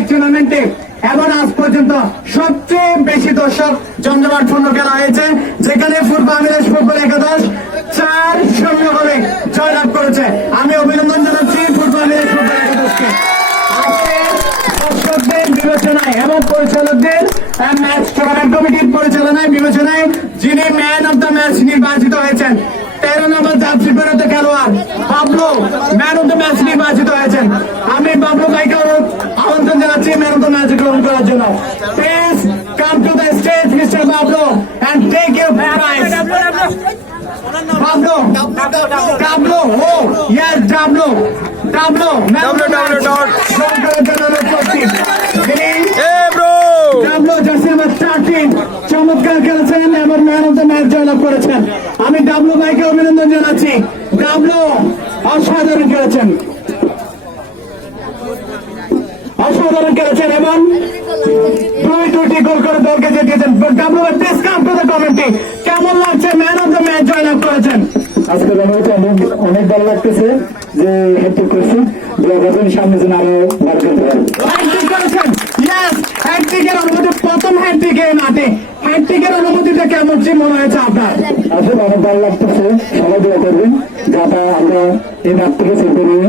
League টুর্নামেন্টে এবং আজ পর্যন্ত সবচেয়ে বেশি দর্শক জমজমাটপূর্ণ খেলা হয়েছে, যেখানে বাংলাদেশ ফুটবল একাদশ চার শূন্য গোলে জয়লাভ করেছে। আমি অভিনন্দন জানাচ্ছি বাংলাদেশ ফুটবল একাদশকে। বিবেচনায় এবং পরিচালকদের যিনি ম্যান ম্যাচ নির্বাচিত হয়েছেন, তেরো নম্বর খেলোয়াড় Bablu man of the match করার জন্য please come to the stage mister Bablu and take Pablo, Pablo, oh, yes, Pablo, Pablo, Pablo, Pablo, dot. ডাবলো জার্সি নাম্বার চমৎকার খেলেছেন এবং ম্যান অফ দ্য ম্যাচ জয়লাভ করেছেন। আমি ডাবলু ভাইকে অভিনন্দন জানাচ্ছি। ডাবলু অসাধারণ খেলেছেন। অসাধারণ খেলেছেন এবং দলকে জিতিয়েছেন। ডাবলু ভাই প্লিজ কাম টু দ্য কমেন্টে। কেমন লাগছে? ম্যান অফ দ্য ম্যাচ জয়লাভ করেছেন। আজকে আমাকে অনেক অনেক ভালো লাগতেছে যে হেডটু করছি দু বছর সামনে যেন আরও ভালো খেলতে পারি হ্যাটট্রিক করেছেন। ইয়েস হ্যাটট্রিকের অনুভূতি প্রথম হ্যাটট্রিকে মাঠে। হ্যাটট্রিকের অনুভূতিটা কেমন কি মনে হয়েছে আপনার? আসলে অনেক ভালো লাগতেছে। সবাই দোয়া করবেন। যাতে আমরা এই মাঠ থেকে সেলফি নিয়ে